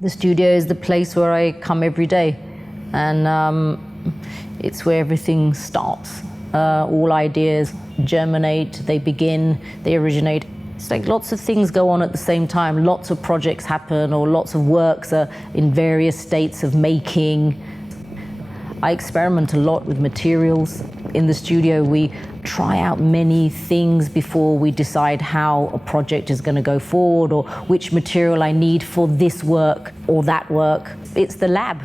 The studio is the place where I come every day, and it's where everything starts. All ideas germinate, they begin, they originate. It's like lots of things go on at the same time. Lots of projects happen, or lots of works are in various states of making. I experiment a lot with materials. In the studio, we try out many things before we decide how a project is going to go forward, or which material I need for this work or that work. It's the lab.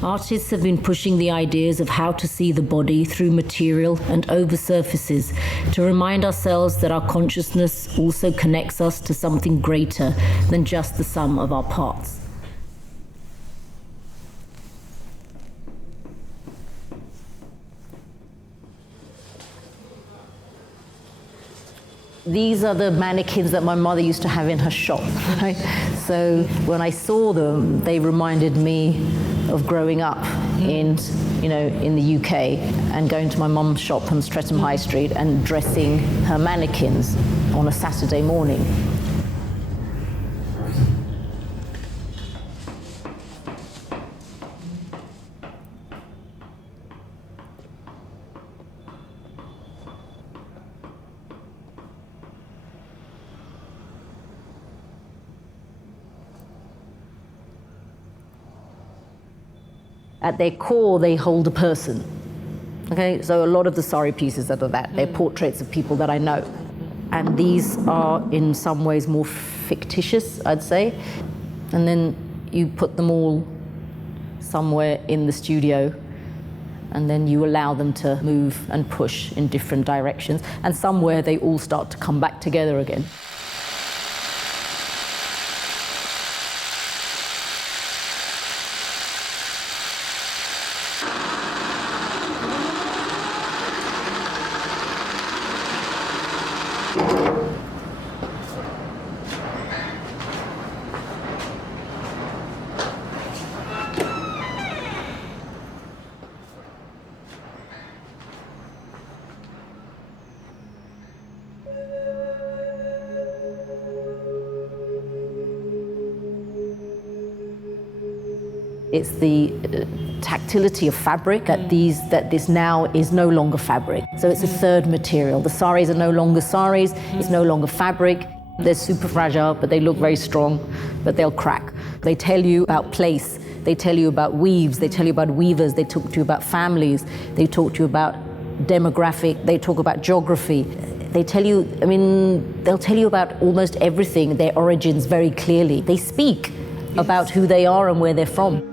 Artists have been pushing the ideas of how to see the body through material and over surfaces to remind ourselves that our consciousness also connects us to something greater than just the sum of our parts. These are the mannequins that my mother used to have in her shop, right? So when I saw them, they reminded me of growing up in the UK and going to my mum's shop on Streatham High Street and dressing her mannequins on a Saturday morning. At their core, they hold a person. Okay, so a lot of the sari pieces are that. They're portraits of people that I know. And these are in some ways more fictitious, I'd say. And then you put them all somewhere in the studio, and then you allow them to move and push in different directions. And somewhere they all start to come back together again. It's the tactility of fabric that this now is no longer fabric. So it's a third material. The saris are no longer saris, it's no longer fabric. They're super fragile, but they look very strong, but they'll crack. They tell you about place, they tell you about weaves, they tell you about weavers, they talk to you about families, they talk to you about demographic, they talk about geography. They tell you, they'll tell you about almost everything, their origins very clearly. They speak about who they are and where they're from.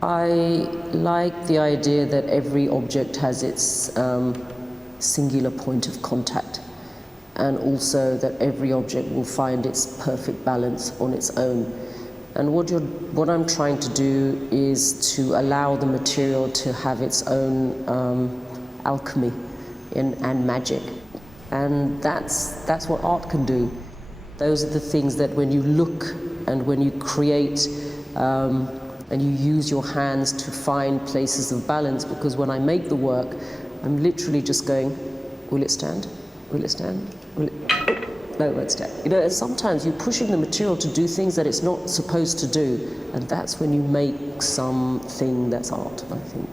I like the idea that every object has its singular point of contact, and also that every object will find its perfect balance on its own. And what I'm trying to do is to allow the material to have its own alchemy and magic. And that's what art can do. Those are the things that when you look and when you create and you use your hands to find places of balance, because when I make the work, I'm literally just going, will it stand? Will it stand? Will it? Oh, no, it won't stand. You know, and sometimes you're pushing the material to do things that it's not supposed to do, and that's when you make something that's art, I think.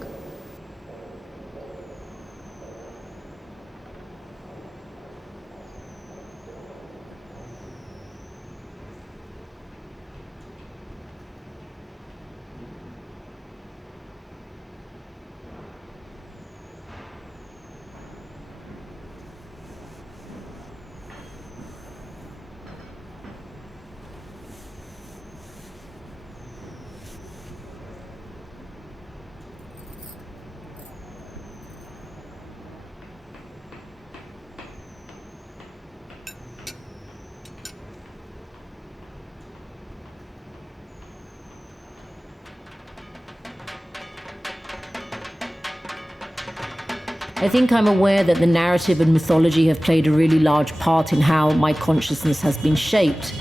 I think I'm aware that the narrative and mythology have played a really large part in how my consciousness has been shaped.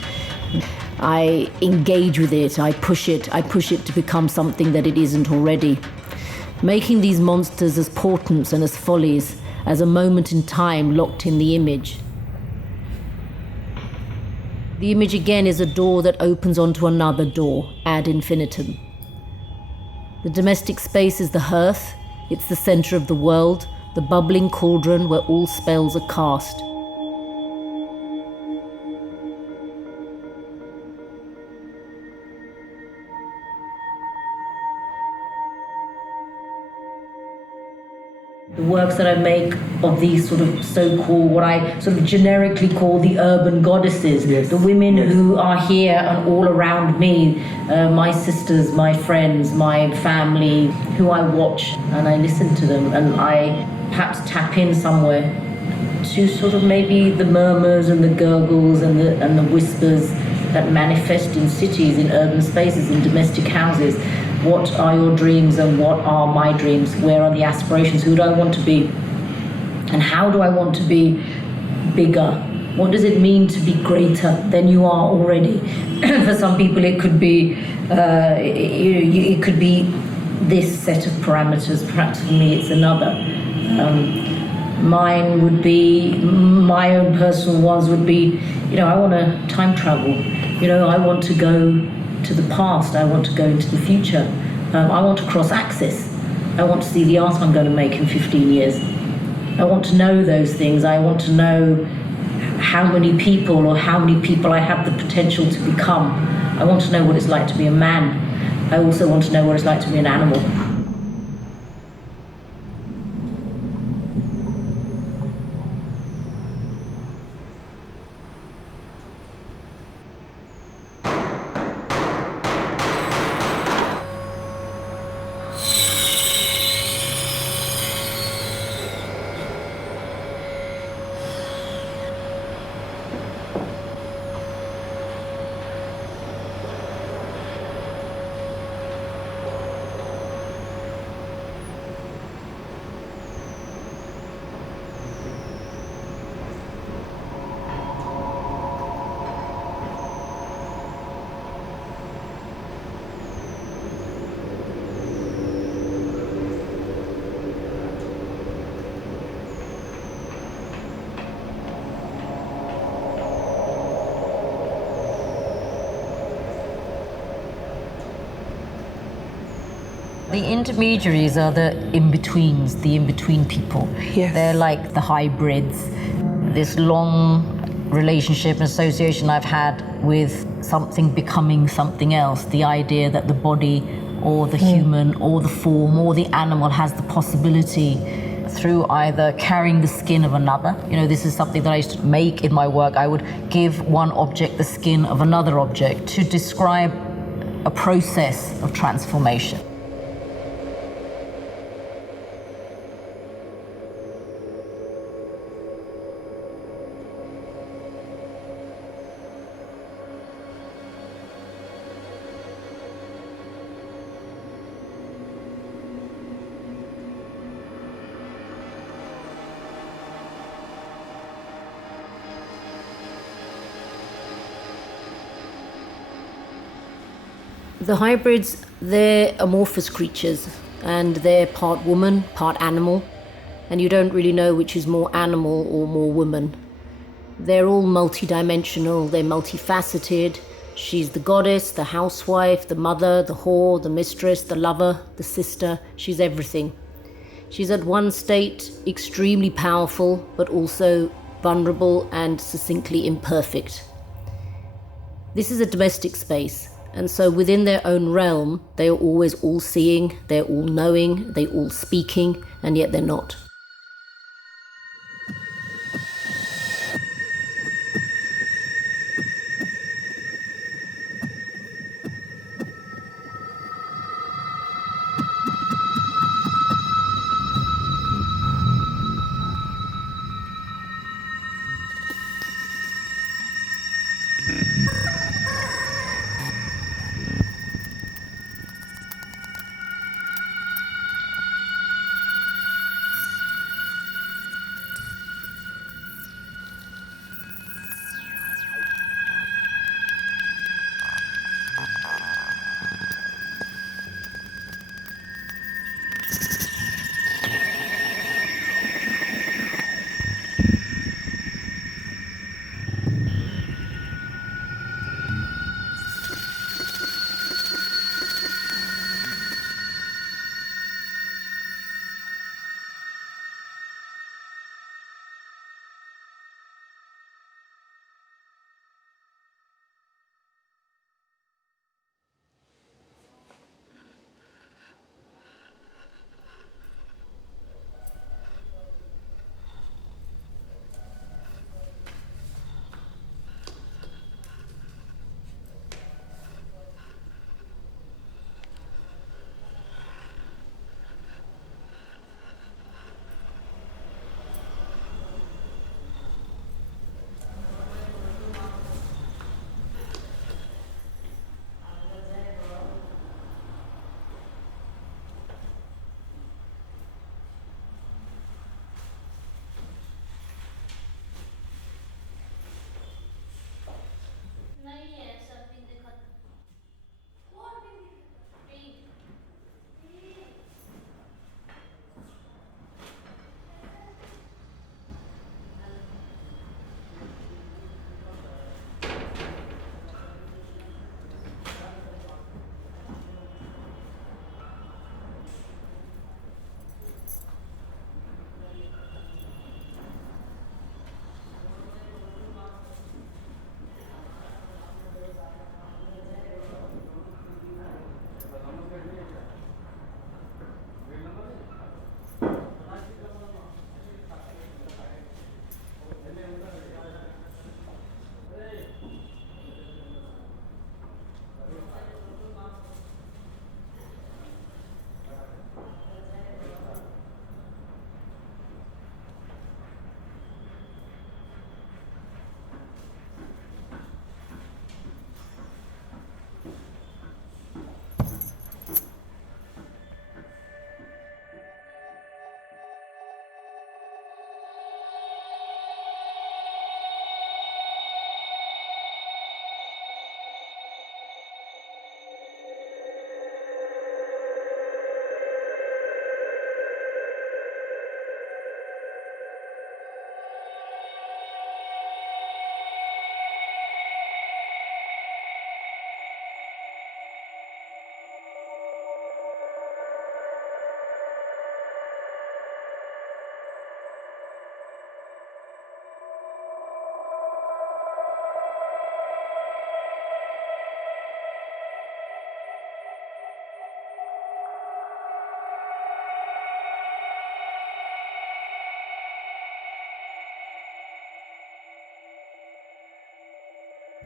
I engage with it, I push it to become something that it isn't already. Making these monsters as portents and as follies, as a moment in time locked in the image. The image again is a door that opens onto another door, ad infinitum. The domestic space is the hearth, it's the center of the world, the bubbling cauldron where all spells are cast. The works that I make of these sort of so-called, what I sort of generically call the urban goddesses, yes. The women who are here and all around me, my sisters, my friends, my family, who I watch and I listen to them, and I perhaps tap in somewhere to sort of maybe the murmurs and the gurgles and the whispers that manifest in cities, in urban spaces, in domestic houses. What are your dreams and what are my dreams? Where are the aspirations? Who do I want to be? And how do I want to be bigger? What does it mean to be greater than you are already? For some people it could be it could be this set of parameters. Perhaps for me it's another. Mine would be, my own personal ones would be, I want to time travel. I want to go to the past, I want to go into the future. I want to cross axis. I want to see the art I'm going to make in 15 years. I want to know those things. I want to know how many people I have the potential to become. I want to know what it's like to be a man. I also want to know what it's like to be an animal. The intermediaries are the in-betweens, the in-between people. Yes. They're like the hybrids. This long relationship and association I've had with something becoming something else, the idea that the body or the human or the form or the animal has the possibility through either carrying the skin of another. This is something that I used to make in my work. I would give one object the skin of another object to describe a process of transformation. The hybrids, they're amorphous creatures, and they're part woman, part animal, and you don't really know which is more animal or more woman. They're all multidimensional, they're multifaceted. She's the goddess, the housewife, the mother, the whore, the mistress, the lover, the sister. She's everything. She's at one state extremely powerful, but also vulnerable and succinctly imperfect. This is a domestic space, and so within their own realm, they are always all-seeing, they're all-knowing, they're all-speaking, and yet they're not.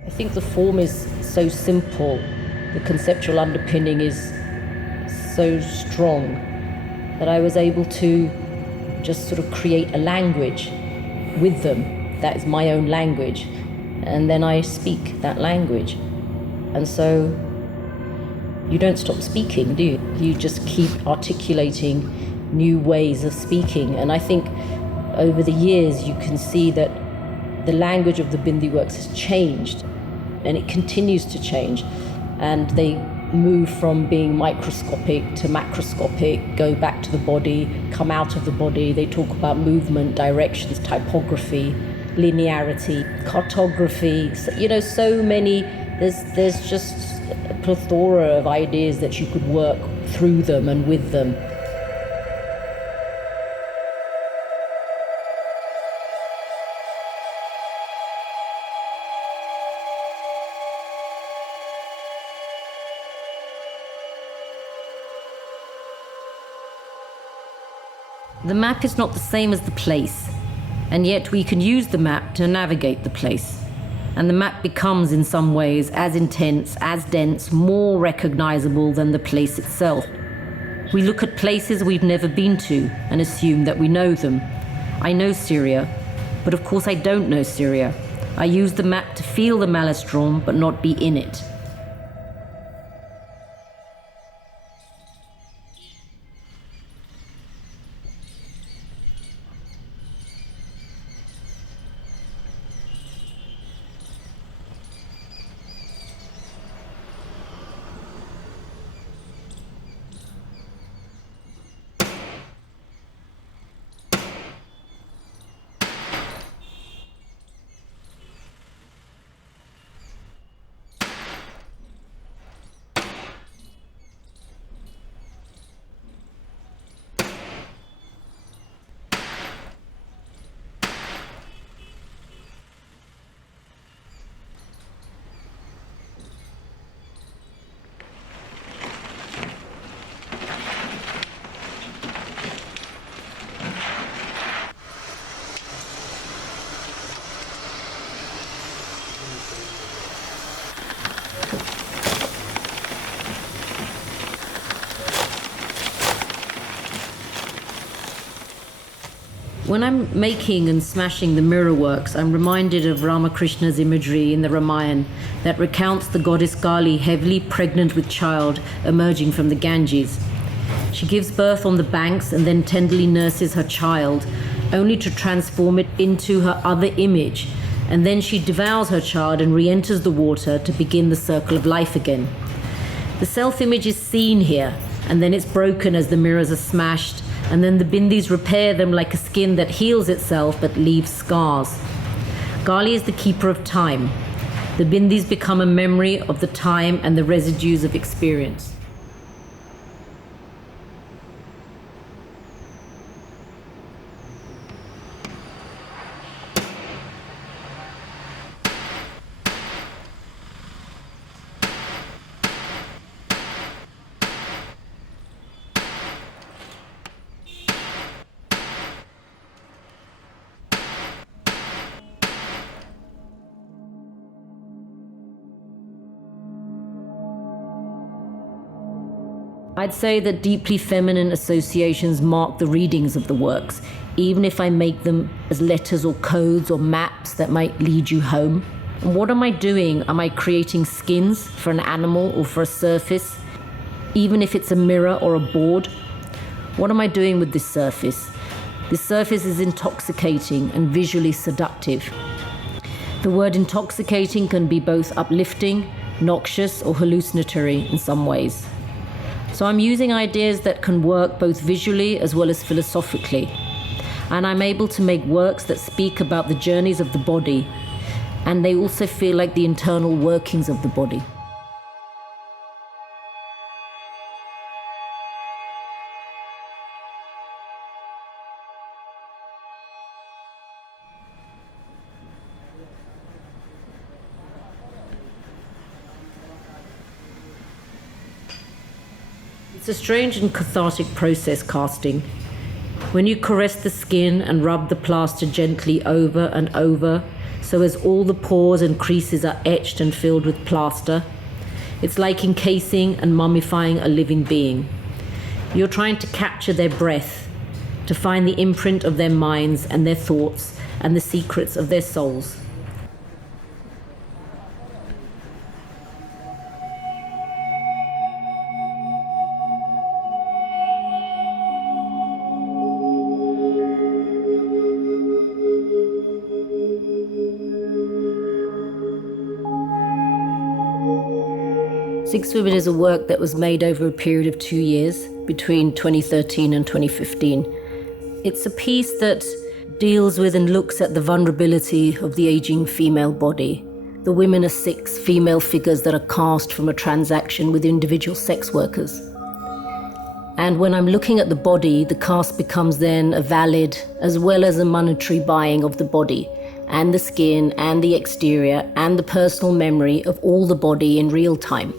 I think the form is so simple, the conceptual underpinning is so strong that I was able to just sort of create a language with them that is my own language, and then I speak that language. And so you don't stop speaking, do you? You just keep articulating new ways of speaking. And I think over the years you can see that the language of the Bindi works has changed, and it continues to change. And they move from being microscopic to macroscopic, go back to the body, come out of the body. They talk about movement, directions, typography, linearity, cartography. So many. There's just a plethora of ideas that you could work through them and with them. The map is not the same as the place, and yet we can use the map to navigate the place. And the map becomes, in some ways, as intense, as dense, more recognizable than the place itself. We look at places we've never been to and assume that we know them. I know Syria, but of course I don't know Syria. I use the map to feel the maelstrom, but not be in it. When I'm making and smashing the mirror works, I'm reminded of Ramakrishna's imagery in the Ramayana that recounts the goddess Kali heavily pregnant with child emerging from the Ganges. She gives birth on the banks and then tenderly nurses her child, only to transform it into her other image, and then she devours her child and re-enters the water to begin the circle of life again. The self-image is seen here, and then it's broken as the mirrors are smashed, and then the bindis repair them like a skin that heals itself but leaves scars. Kali is the keeper of time. The bindis become a memory of the time and the residues of experience. I'd say that deeply feminine associations mark the readings of the works, even if I make them as letters or codes or maps that might lead you home. And what am I doing? Am I creating skins for an animal or for a surface, even if it's a mirror or a board? What am I doing with this surface? This surface is intoxicating and visually seductive. The word intoxicating can be both uplifting, noxious, or hallucinatory in some ways. So I'm using ideas that can work both visually as well as philosophically. And I'm able to make works that speak about the journeys of the body, and they also feel like the internal workings of the body. It's a strange and cathartic process, casting. When you caress the skin and rub the plaster gently over and over, so as all the pores and creases are etched and filled with plaster, it's like encasing and mummifying a living being. You're trying to capture their breath, to find the imprint of their minds and their thoughts and the secrets of their souls. Six Women is a work that was made over a period of 2 years, between 2013 and 2015. It's a piece that deals with and looks at the vulnerability of the aging female body. The women are six female figures that are cast from a transaction with individual sex workers. And when I'm looking at the body, the cast becomes then a valid as well as a monetary buying of the body, and the skin, and the exterior, and the personal memory of all the body in real time.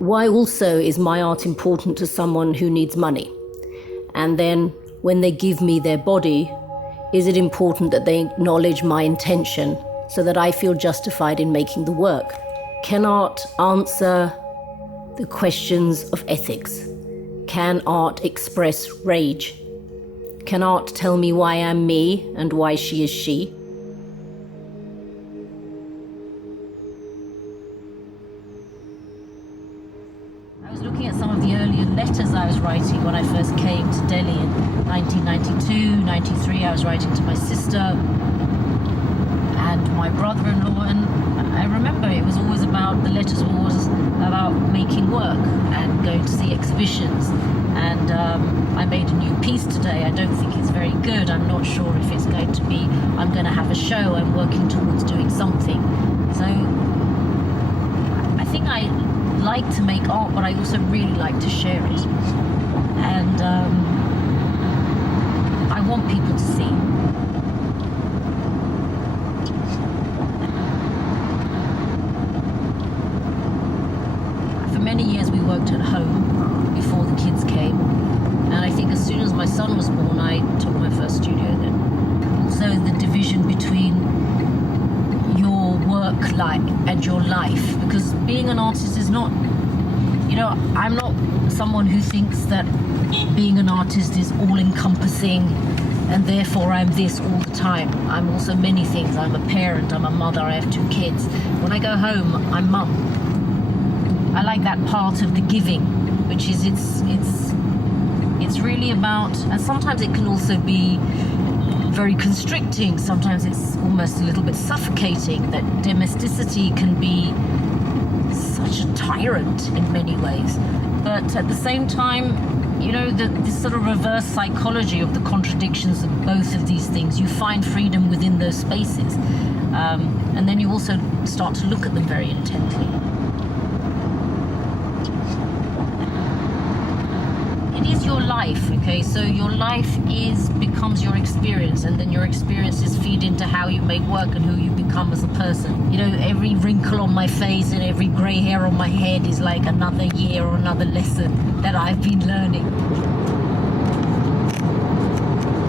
Why also is my art important to someone who needs money? And then, when they give me their body, is it important that they acknowledge my intention so that I feel justified in making the work? Can art answer the questions of ethics? Can art express rage? Can art tell me why I'm me and why she is she? I was looking at some of the earlier letters I was writing when I first came to Delhi in 1992, 93. I was writing to my sister and my brother-in-law, and I remember it was always about, the letters were always about making work and going to see exhibitions. And I made a new piece today. I don't think it's very good. I'm not sure if it's going to be, I'm going to have a show. I'm working towards doing something. So I think I like to make art, but I also really like to share it. And I want people to see. For many years we worked at home before the kids came, and I think as soon as my son was born I took my first studio then. Also the division between your work life and your life, because being an artist is not, I'm not someone who thinks that being an artist is all-encompassing and therefore I'm this all the time. I'm also many things. I'm a parent, I'm a mother, I have 2 kids. When I go home, I'm mum. I like that part of the giving, which is it's really about, and sometimes it can also be very constricting. Sometimes it's almost a little bit suffocating. That domesticity can be such a tyrant in many ways. But at the same time, this sort of reverse psychology of the contradictions of both of these things, you find freedom within those spaces. And then you also start to look at them very intently. Your life, okay, so your life becomes your experience, and then your experiences feed into how you make work and who you become as a person. Every wrinkle on my face and every grey hair on my head is like another year or another lesson that I've been learning.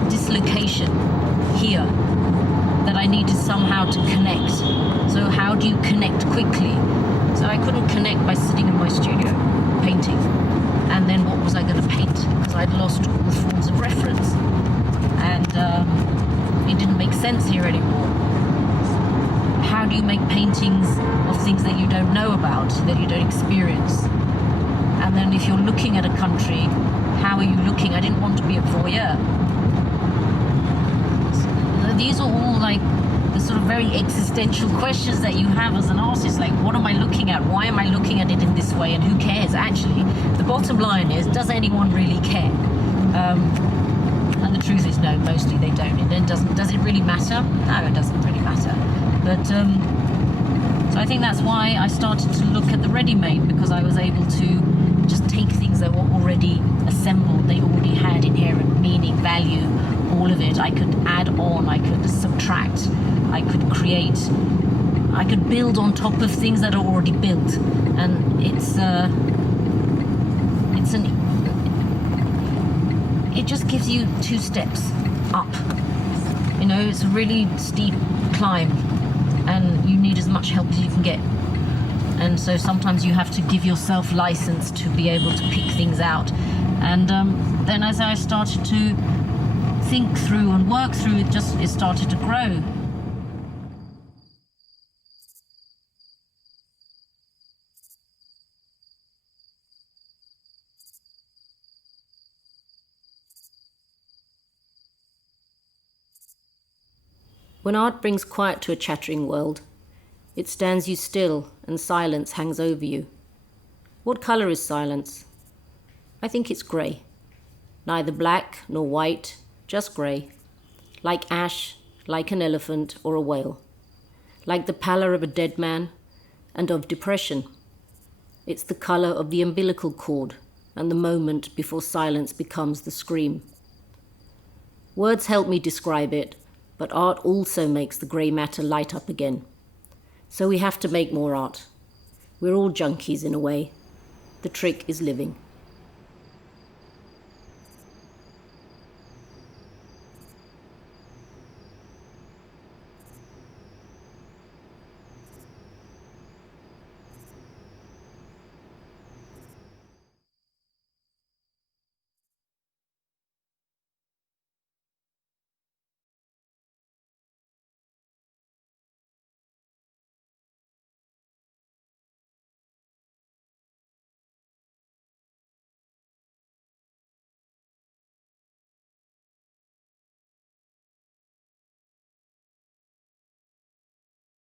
Dislocation here that I needed somehow to connect. So how do you connect quickly? So I couldn't connect by sitting in my studio painting. And then what was I going to paint? Because I'd lost all the forms of reference. And it didn't make sense here anymore. How do you make paintings of things that you don't know about, that you don't experience? And then if you're looking at a country, how are you looking? I didn't want to be a voyeur. So these are all like the sort of very existential questions that you have as an artist, like what am I looking at, why am I looking at it in this way, and who cares? Actually, the bottom line is, does anyone really care? And the truth is no, mostly they don't. And then does it really matter? No, it doesn't really matter. But so I think that's why I started to look at the ready-made, because I was able to just take things that were already assembled, they already had inherent meaning, value, all of it. I could add on, I could subtract, I could create, I could build on top of things that are already built. And it just gives you 2 steps up. It's a really steep climb, and you need as much help as you can get. And so sometimes you have to give yourself license to be able to pick things out. And then as I started to think through and work through it, it started to grow. When art brings quiet to a chattering world, It stands you still, and silence hangs over you. What colour is silence? I think it's grey. Neither black nor white, just grey. Like ash, like an elephant or a whale. Like the pallor of a dead man and of depression. It's the colour of the umbilical cord and the moment before silence becomes the scream. Words help me describe it, but art also makes the grey matter light up again. So we have to make more art. We're all junkies in a way. The trick is living.